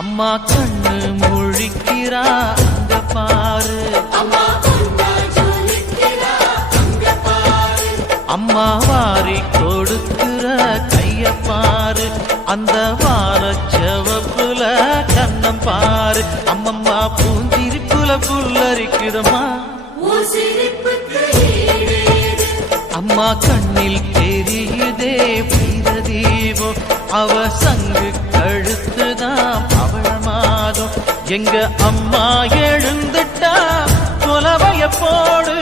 அம்மா கண்ணு முழிக்கிறா அங்க பாரு, அம்மா வாரி கொடுக்கிற கைய பாரு, அந்த வார செவப்புல கண்ணம் பாரு. அம்மம்மா பூஞ்சிரிப்புல புல்லரிக்குதம்மா, அம்மா கண்ணில் தெரியுதே வீரதீபம், அவ சங்கு கழுத்துதான் அவளமாதும். எங்க அம்மா எழுந்துட்டா கொலவைய போடு,